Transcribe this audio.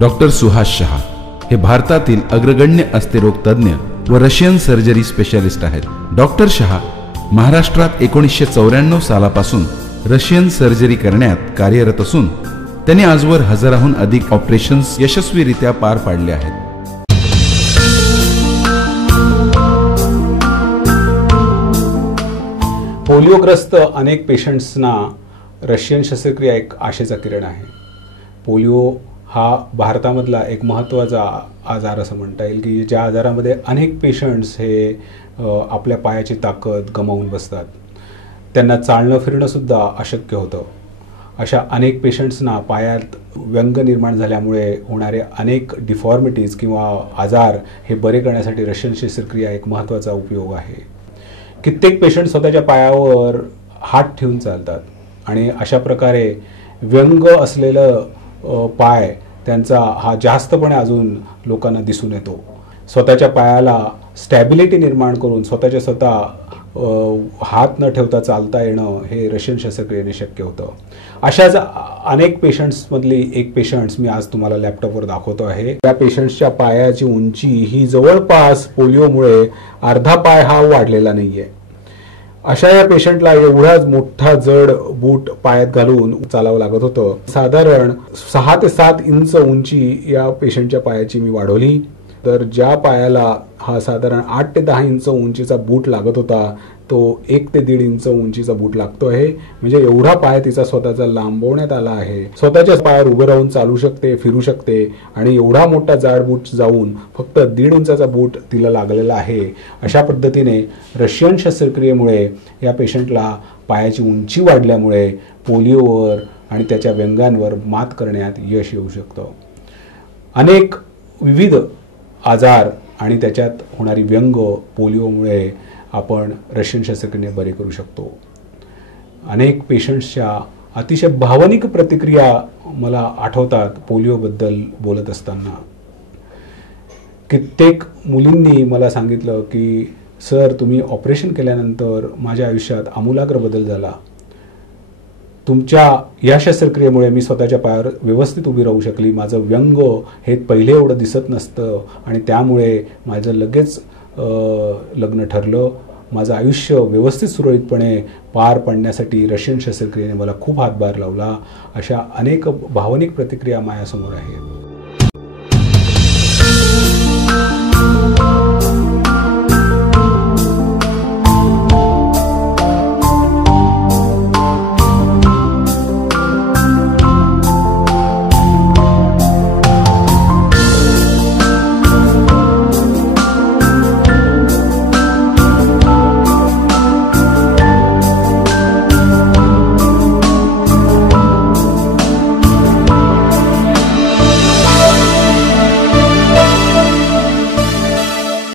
Doctor Suhas Shah हे भारतातील अग्रगण्य अस्थिरोग तज्ञ व रशियन सर्जरी स्पेशालिस्ट आहेत। डॉक्टर शहा महाराष्ट्रात 1994 सालापासून रशियन सर्जरी करण्यात कार्यरत असून त्यांनी आजवर हजाराहून अधिक ऑपरेशन्स यशस्वीरित्या पार पाडले आहेत। पोलिओग्रस्त अनेक पेशंट्सना रशियन शस्त्रक्रिया एक आशेचा किरण आहे। पोलिओ हा भारतामधला एक महत्त्वाचा आजार असं म्हणता येईल की ज्या आजारामध्ये अनेक पेशंट्स हे आपल्या पायाची ताकद गमावून बसतात, त्यांना चालणं फिरणं सुद्धा अशक्य होतं। अशा अनेक पेशंट्सना पायात व्यंग निर्माण झाल्यामुळे होणारे अनेक डिफॉर्मिटीज किंवा आजार हे बरे करण्यासाठी रशियन शस्त्रक्रिया एक महत्त्वाचा उपयोग आहे। कित्येक पेशंट स्वतःच्या पायावर हात ठेवून चालतात आणि अशा प्रकारे व्यंग असलेलं पाय त्यांचा हा जास्तपणे अजून लोकांना दिसून येतो। स्वतःच्या पायाला स्टॅबिलिटी निर्माण करून स्वतः हात न ठेवता चालता येणं हे रशियन शस्त्रक्रियेने शक्य होतं। अशाच अनेक पेशंट्समधली एक पेशंट्स मी आज तुम्हाला लॅपटॉपवर दाखवतो आहे। त्या पेशंट्सच्या पायाची उंची ही जवळपास पोलिओमुळे अर्धा पाय हा वाढलेला नाहीये। अशा या पेशंटला एवढाच मोठा जड बूट पायात घालून चालावं लागत होतं। साधारण 6 ते 7 इंच उंची या पेशंटच्या पायाची मी वाढवली, तर ज्या पायाला हा साधारण 8 ते 10 इंच उंचीचा बूट लागत होता तो 1 ते 1.5 इंच उंचीचा बूट लागतो आहे। म्हणजे एवढा पाय तिचा स्वतःचा लांबवण्यात आला आहे। स्वतःच्या पायावर उभे राहून चालू शकते, फिरू शकते आणि एवढा मोठा जाड बूट जाऊन फक्त 1.5 इंचाचा बूट तिला लागलेला आहे। अशा पद्धतीने रशियन शस्त्रक्रियेमुळे या पेशंटला पायाची उंची वाढल्यामुळे पोलिओवर आणि त्याच्या व्यंगांवर मात करण्यात यश येऊ शकतं। अनेक विविध आजार आणि त्याच्यात होणारी व्यंग पोलिओमुळे आपण रशियन शस्त्रक्रियेने बरे करू शकतो। अनेक पेशंट्सच्या अतिशय भावनिक प्रतिक्रिया मला आठवतात पोलिओबद्दल बोलत असताना। कित्येक मुलींनी मला सांगितलं की सर, तुम्ही ऑपरेशन केल्यानंतर माझ्या आयुष्यात आमूलाग्र बदल झाला। तुमच्या या शस्त्रक्रियेमुळे मी स्वतःच्या पायावर व्यवस्थित उभी राहू शकली। माझं व्यंग हे पहिले एवढं दिसत नसतं आणि त्यामुळे माझं लगेच लग्न ठरलं। माझं आयुष्य व्यवस्थित सुरळीतपणे पार पाडण्यासाठी रशियन शस्त्रक्रियेने मला खूप हातभार लावला। अशा अनेक भावनिक प्रतिक्रिया माझ्यासमोर आहेत।